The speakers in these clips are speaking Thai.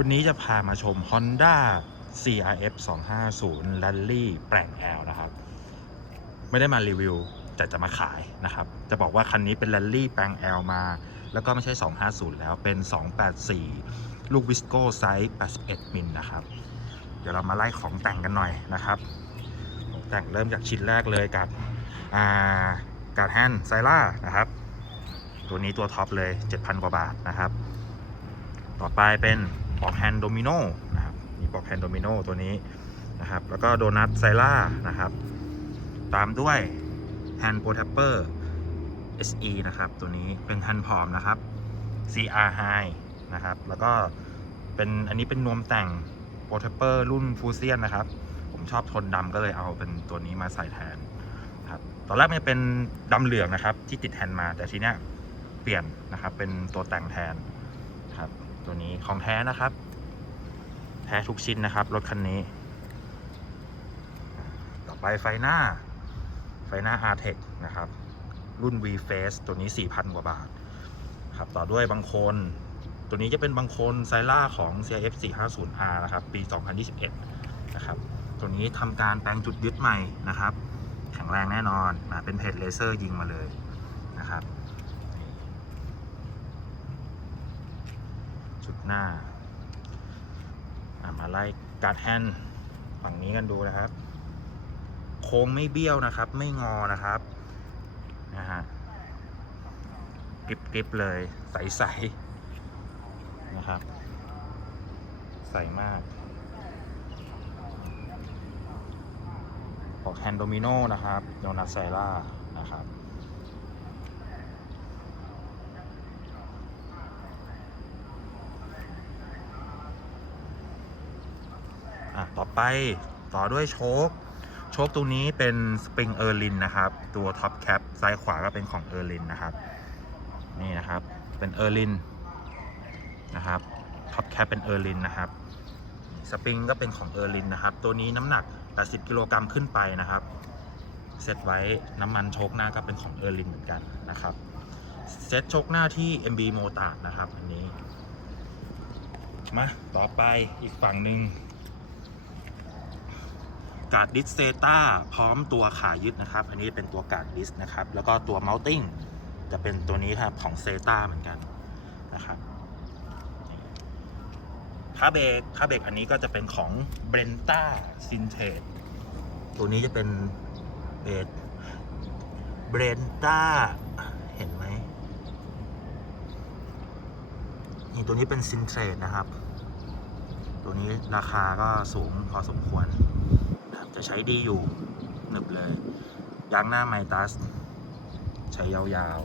วันนี้จะพามาชม Honda CRF 250 Rally แปลง L นะครับ ไม่ได้มารีวิว แต่จะมาขายนะครับ จะบอกว่าคันนี้เป็น Rally แปลง L มา แล้วก็ไม่ใช่ 250 แล้วเป็น 284 ลูกวิสโก้ไซส์ 81 มิลนะครับ เดี๋ยวเรามาไล่ของแต่งกันหน่อยนะครับของแต่งเริ่มจากชิ้นแรกเลยกับอ่าการแฮนไซล่านะครับ ตัวนี้ตัวท็อปเลย 7,000 กว่าบาทนะครับ ต่อไปเป็น ปอกแฮนด์โดมิโนนะครับมีปอกแฮนด์โดมิโนตัวนี้นะครับ แล้วก็โดนัทไซล่านะครับ ตามด้วยแฮนด์โปรแทปเปอร์ SE นะครับ ตัวนี้เป็นแฮนด์พอมนะครับ CR High นะครับ แล้วก็เป็นอันนี้เป็นนวมแต่งโปรแทปเปอร์รุ่นฟูเซียนนะครับ ผมชอบทนดำก็เลยเอาเป็นตัวนี้มาใส่แทนครับ ตอนแรกมันเป็นดำเหลืองนะครับ ที่ติดแฮนมา แต่ทีเนี้ยเปลี่ยนนะครับ เป็นตัวแต่งแทนครับ ตัวนี้ของแท้นะครับ แท้ทุกชิ้นนะครับ รถคันนี้ ต่อไปไฟหน้า ไฟหน้า r t e c นะครับ รุ่น V Face ตัวนี้ 4,000 กว่าบาท ครับ ต่อด้วยบางคน ตัวนี้จะเป็นบางคนไซล่าของ CF 450R นะครับ ปี 2021 นะครับ ตัวนี้ทำการแปลงจุดยึดใหม่นะครับ แข็งแรงแน่นอนนะเป็นเพจเลเซอร์ยิงมาเลยนะครับ จุด หน้า มาไล่การ์ดแฮนด์ฝั่งนี้กันดูนะครับ โค้งไม่เบี้ยวนะครับ ไม่งอนะครับนะฮะกริบกริบเลย ใสใสๆนะครับ ใสมากปอกแฮนด์โดมิโนนะครับโดนัทไซล่านะครับ อะต่อ ไปต่อด้วยโชคโชคตัวนี้เป็นสปริงเออร์ลินนะครับ ตัวท็อปแคปซ้ายขวาก็เป็นของเออร์ลินนะครับ นี่นะครับ เป็นเออร์ลินนะครับท็อปแคปเป็นเออร์ลินนะครับ สปริงก็เป็นของเออร์ลินนะครับ ตัวนี้น้ำหนัก 80 กิโลกรัมขึ้นไปนะครับ เซตไว้น้ำมันโชคหน้าก็เป็นของเออร์ลินเหมือนกันนะครับ เซตโชคหน้าที่ MB m o t a นะครับ อันนี้ มา ต่อไปอีกฝั่งหนึ่ง การ์ดดิสเซต้าพร้อมตัวขายึดนะครับ อันนี้เป็นตัวการ์ดดิสนะครับ แล้วก็ตัวเมา n ติ้งจะเป็นตัวนี้ครับของเซต้าเหมือนกันนะครับคาเบรกคาเบรกอันนี้ก็จะเป็นของเบรนต้าซินเทสตัวนี้จะเป็นเบรเบรนต้าเห็นไหมนี่ตัวนี้เป็นซินเทรดนะครับ ตัวนี้ราคาก็สูงพอสมควร จะใช้ดีอยู่หนึบเลย ยางหน้าไมตัส ใช้ยาว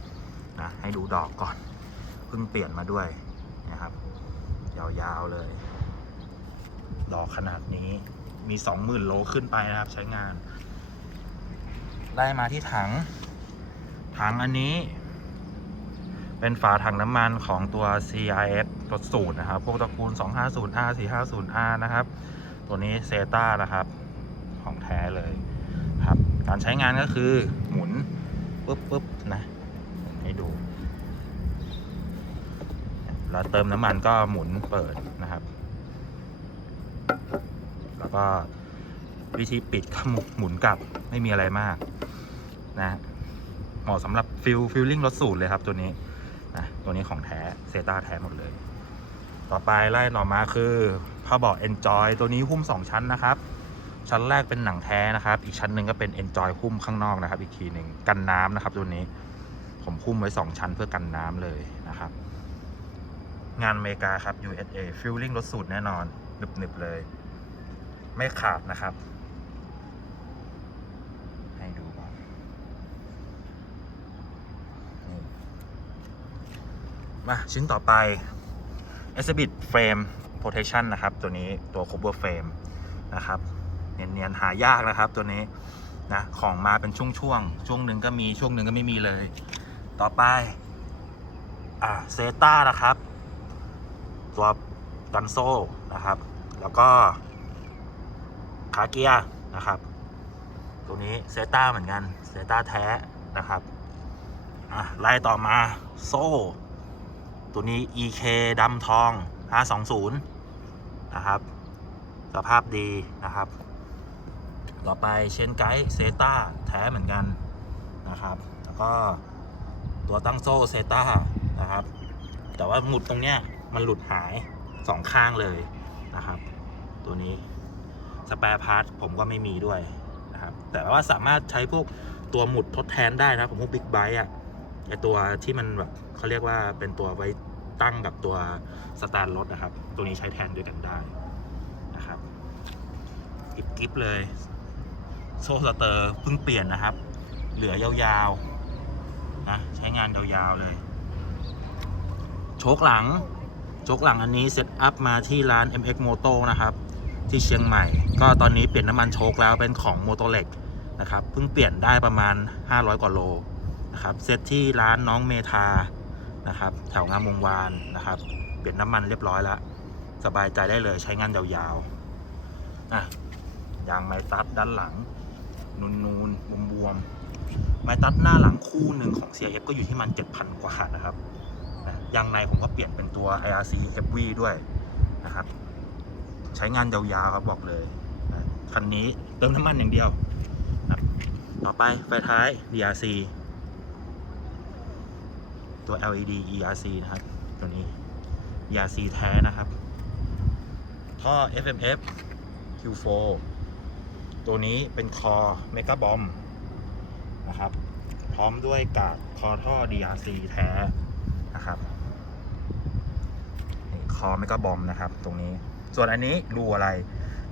ๆนะให้ดูดอกก่อน เพิ่งเปลี่ยนมาด้วยนะครับ ยาวๆเลย ดอกขนาดนี้มี 20,000 โลขึ้นไปนะครับใช้งาน ได้มาที่ถัง ถังอันนี้ เป็นฝาถังน้ำมันของตัว CRF รถสูตรนะครับ พวกตระกูล 250R 450R นะครับ ตัวนี้เซต้านะครับ ของแท้เลยครับ การใช้งานก็คือหมุนปุ๊บปุ๊บนะให้ดูแล้วเติมน้ำมันก็หมุนเปิดนะครับ แล้วก็วิธีปิดก็หมุนหมุนกลับไม่มีอะไรมากนะเหมาะสำหรับฟิลฟิลลิ่งรถสูตรเลยครับตัวนี้นะตัวนี้ของแท้เซต้าแท้หมดเลย ต่อไปไล่ต่อมาคือผ้าเบาะ Enjoy ตัวนี้หุ้ม 2 ชั้นนะครับ ชั้นแรกเป็นหนังแท้นะครับ อีกชั้นหนึ่งก็เป็น Enjoy หุ้มข้างนอกนะครับ อีกทีหนึ่งกันน้ำนะครับ ตัวนี้ ผมหุ้มไว้ 2 ชั้นเพื่อกันน้ำเลยนะครับ งานอเมริกาครับ USA Feeling รถสูตรแน่นอนหนึบๆเลย ไม่ขาดนะครับ ให้ดูก่อนมาชิ้นต่อไป e x h i b i t Frame Protection นะครับ ตัวนี้ตัว cover frame นะครับ เนียนๆหายากนะครับตัวนี้นะของมาเป็นช่วงๆ ช่วงหนึ่งก็มีช่วงหนึ่งก็ไม่มีเลย ต่อไปอ่าเซต้านะครับ ตัวกันโซ่นะครับ แล้วก็ขาเกียร์นะครับ ตัวนี้เซต้าเหมือนกันเซต้าแท้นะครับอะไล่ต่อมาโซ่ ตัวนี้ EK ดำทอง 520 นะครับ สภาพดีนะครับ ต่อไปเชนไกด์เซต้าแท้เหมือนกันนะครับ แล้วก็ตัวตั้งโซ่เซต้านะครับ แต่ว่าหมุดตรงเนี้ยมันหลุดหายสองข้างเลยนะครับ ตัวนี้สแปร์พาร์ทผมก็ไม่มีด้วยนะครับ แต่ว่าสามารถใช้พวกตัวหมุดทดแทนได้นะผมพวกบิ๊กไบค์อะไอตัวที่มันแบบเขาเรียกว่าเป็นตัวไว้ตั้งกับตัวสตาร์รถนะครับ ตัวนี้ใช้แทนด้วยกันได้นะครับกิบกิบเลย โซ่สเตอร์เพิ่งเปลี่ยนนะครับ เหลือยาวๆนะใช้งานยาวๆเลย โชคหลัง โชคหลังอันนี้เซตอัพมาที่ร้าน MX Moto นะครับ ที่เชียงใหม่ ก็ตอนนี้เปลี่ยนน้ำมันโชคแล้วเป็นของ m o t o l e x นะครับเพิ่งเปลี่ยนได้ประมาณ 500 กว่าโลนะครับเซตที่ร้านน้องเมทานะครับแถวงามวงวานนะครับ เปลี่ยนน้ำมันเรียบร้อยแล้ว สบายใจได้เลยใช้งานยาวๆอะยางไม้ตัดด้านหลัง นูนนูนบวมบวมไม้ตัดหน้าหลังคู่หนึ่งของ CIF ก็อยู่ที่มัน 7,000 กว่านะครับนะยางในผมก็เปลี่ยนเป็นตัว IRC Heavy ด้วยนะครับ ใช้งานยาวๆครับบอกเลยนะคันนี้เติมน้ำมันอย่างเดียวนะต่อไปไฟท้าย DRC ตัว LED ERC นะครับ ตัวนี้ ERC แท้นะครับ ท่อ FMF Q4 ตัวนี้เป็นคอเมก a บอมนะครับ พร้อมด้วยกากคอท่อ DRC แท้นะครับนี่คอเมก a บอมนะครับ ตรงนี้ ส่วนอันนี้รูอะไร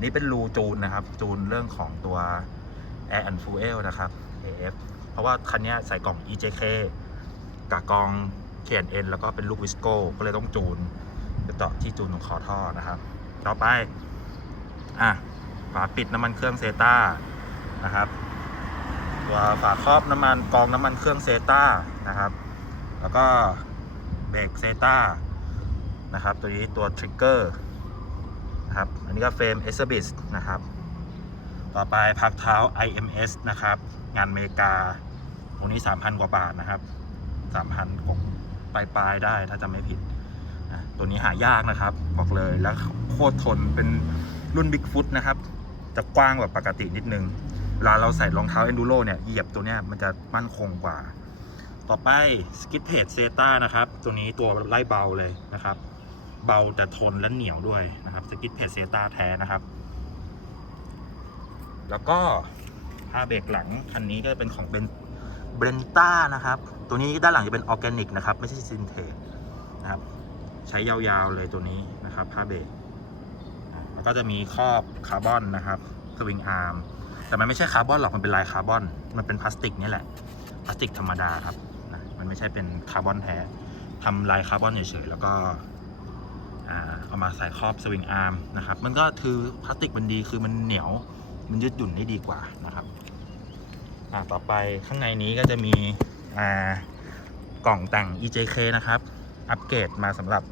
นี่เป็นรูจูนนะครับ จูนเรื่องของตัว Air and Fuel นะครับ AF เพราะว่าคันนี้ใส่กล่อง EJK กับกล่อง KNN แล้วก็เป็นลูกวิสโก้ก็เลยต้องจูนไปต่อที่จูนของคอท่อนะครับ ต่อไป อะ ฝาปิดน้ำมันเครื่องเซต้านะครับตัวฝาครอบน้ำมันกองน้ำมันเครื่องเซต้านะครับ แล้วก็เบรกเซต้านะครับ ตัวนี้ตัวทริกเกอร์นะครับ อันนี้ก็เฟรมเอสบิสนะครับ ต่อไปพักเท้า IMS นะครับ งานเมกาตรงนี้ 3,000 กว่าบาทนะครับ 3,000กว่าปลายๆได้ถ้าจำไม่ผิดนะตัวนี้หายากนะครับ บอกเลยแล้วโคตรทนเป็นรุ่น Bigfoot นะครับ จะกว้างกว่าปกตินิดนึงเวลาเราใส่รองเท้า Enduro เนี่ยเหยียบตัวเนี้ยมันจะมั่นคงกว่า ต่อไป Skid Page Zeta นะครับ ตัวนี้ตัวไล่เบาเลยนะครับ เบาแต่ทนและเหนียวด้วยนะครับ Skid Page Zeta แท้นะครับ แล้วก็ผ้าเบรกหลังคันนี้ก็เป็นของเป็นเบรนต้านะครับ ตัวนี้ด้านหลังจะเป็นออร์แกนิกนะครับ ไม่ใช่ซินเทคนะครับ ใช้ยาวๆเลยตัวนี้นะครับผ้าเบรก อะแล้วก็จะมีครอบคาร์บอนนะครับสวิงอาร์มแต่มันไม่ใช่คาร์บอนหรอกมันเป็นลายคาร์บอน มันเป็นพลาสติกนี่แหละพลาสติกธรรมดาครับนะมันไม่ใช่เป็นคาร์บอนแท้ทำลายคาร์บอนเฉยๆแล้วก็เอามาใส่ครอบสวิงอาร์มนะครับ มันก็คือพลาสติกมันดีคือมันเหนียวมันยืดหยุ่นได้ดีกว่านะครับอ่าต่อไปข้างในนี้ก็จะมีอ่ากล่องแต่ง EJK นะครับ อัปเกรดมาสำหรับ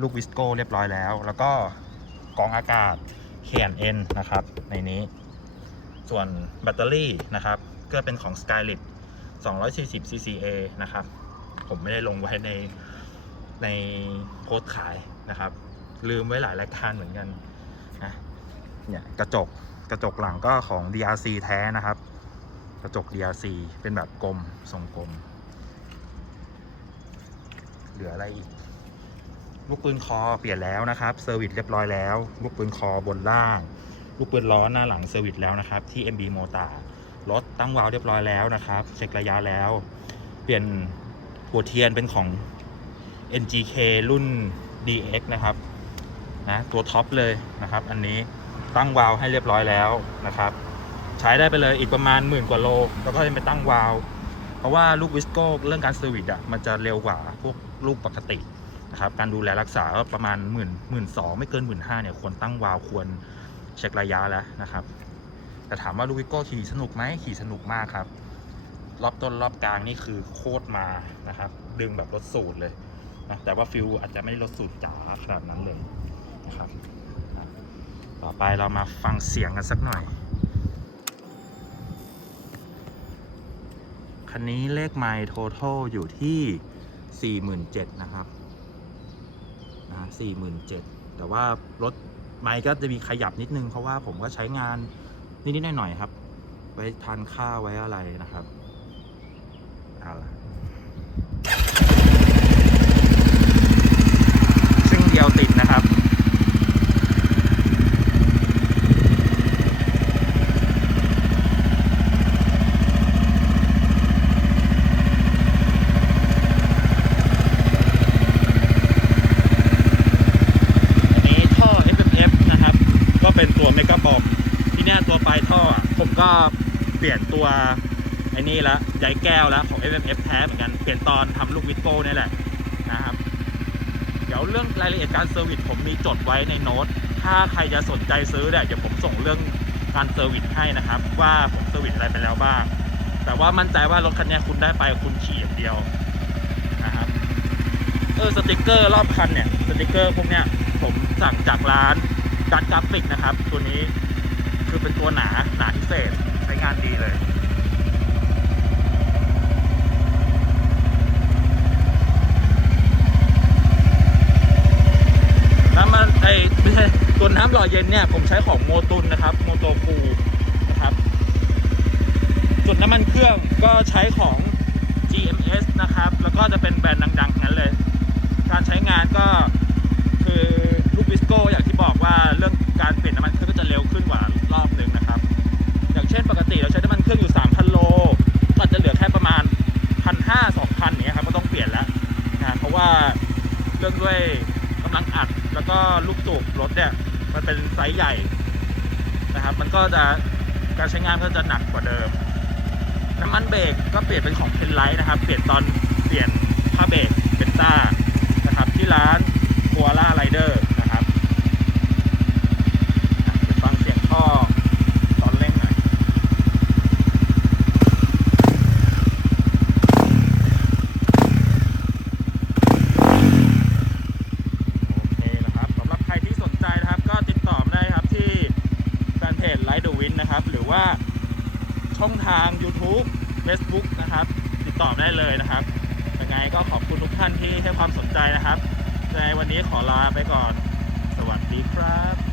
ลูกวิสโก้เรียบร้อยแล้ว แล้วก็ กล่องอากาศ KNN นะครับ ในนี้ ส่วนแบตเตอรี่นะครับ ก็เป็นของ Skylit 240 CCA นะครับ ผมไม่ได้ลงไว้ในในโพสต์ขายนะครับ ลืมไว้หลายรายการเหมือนกันนะเนี่ยกระจกกระจกหลังก็ของ DRC แท้นะครับ กระจก DRC เป็นแบบกลมทรงกลม เหลืออะไรอีก ลูกปืนคอเปลี่ยนแล้วนะครับเซอร์วิสเรียบร้อยแล้ว ลูกปืนคอบนล่าง ลูกปืนล้อหน้าหลังเซอร์วิสแล้วนะครับ ที่ MB m o t a รถตั้งวาล์วเรียบร้อยแล้วนะครับ เช็คระยะแล้ว เปลี่ยนหัวเทียนเป็นของ NGK รุ่น DX นะครับนะตัวท็อปเลยนะครับ อันนี้ตั้งวาล์วให้เรียบร้อยแล้วนะครับ ใช้ได้ไปเลยอีกประมาณหมื่นกว่าโล แล้วก็จะไปตั้งวาล์วเพราะว่าลูกวิสโก้เรื่องการเซอร์วิสอะมันจะเร็วกว่าพวกลูกปกติ นะครับการดูแลรักษาก็ประมาณหมื่นหมื่นสองไม่เกินหมื่นห้าเนี่ยควรตั้งวาล์วควรเช็คระยะแล้วนะครับ แต่ถามว่าลูกวิโก้ขี่สนุกไหมขี่สนุกมากครับ รอบต้นรอบกลางนี่คือโคตรมานะครับ ดึงแบบรถสูตรเลยนะแต่ว่าฟิลอาจจะไม่ได้รถสูตรจ๋าขนาดนั้นเลยนะครับ ต่อไปเรามาฟังเสียงกันสักหน่อยคันนี้เลขไมล์ total อยู่ที่ 47,000นะครับ นะ47,000แต่ว่ารถไมค์ก็จะมีขยับนิดนึง เพราะว่าผมก็ใช้งานนิดๆหน่อยๆครับ ไว้ทานข้าวไว้อะไรนะครับเอาละซึ่งเดียวติดนะครับ อันนี้ท่อ FFF นะครับ ก็เป็นตัวเมกะบอมที่เนี่ยตัวปลายท่อ ผมก็เปลี่ยนตัวไอ้นี่ละใยแก้วแล้วของ FFF แท้เหมือนกัน เปลี่ยนตอนทำลูกวิสโก้นี่แหละนะครับ เดี๋ยวเรื่องรายละเอียดการเซอร์วิสผมมีจดไว้ในโน้ต ถ้าใครจะสนใจซื้อเนี่ยเดี๋ยวผมส่งเรื่องการเซอร์วิสให้นะครับ ว่าผมเซอร์วิสอะไรไปแล้วบ้าง แต่ว่ามั่นใจว่ารถคันนี้คุณได้ไปคุณขี่อย่างเดียวนะครับ เออสติกเกอร์รอบคันเนี่ยสติกเกอร์พวกเนี้ยผมสั่งจากร้านดัตกราฟิกนะครับ ตัวนี้ คือเป็นตัวหนาหนาพิเศษใช้งานดีเลยน้ำมันไอไม่ใช่ตัวน้ำหล่อเย็นเนี่ยผมใช้ของโมตุนนะครับ โมโตคูนะครับจุดน้ำมันเครื่องก็ใช้ของ GMS นะครับ แล้วก็จะเป็นแบรนด์ดังๆนั้นเลย การใช้งานก็คือลูกวิสโก้อย่างที่บอกว่าเรื่อง การเปลี่ยนน้ำมันเครื่องก็จะเร็วขึ้นกว่ารอบหนึ่งนะครับ อย่างเช่นปกติเราใช้น้ำมันเครื่องอยู่ 3,000 โล ก็จะเหลือแค่ประมาณ 1,500 2,000เนี้ยครับก็ต้องเปลี่ยนแล้วนะเพราะว่าเรื่องด้วยกำลังอัดแล้วก็ลูกสูบรถเนี่ยมันเป็นไซส์ใหญ่นะครับมันก็จะการใช้งานก็จะหนักกว่าเดิม น้ำมันเบรกก็เปลี่ยนเป็นของเพนไลท์นะครับ เปลี่ยนตอนเปลี่ยนผ้าเบรกเป็นต้านะครับที่ร้านคัวล่าไรเดอร์นะครับอะเดี๋ยวฟังเสียงท่อตอนเร่งหน่อย โอเคนะครับสำหรับใครที่สนใจนะครับ ก็ติดต่อมาได้ครับที่แฟนเพจไลท์เดอะวินนะครับ หรือว่าช่องทาง YouTube Facebook นะครับ ติดต่อได้เลยนะครับยังไงก็ขอบคุณทุกท่านที่ให้ความสนใจนะครับ ในวันนี้ขอลาไปก่อน สวัสดีครับ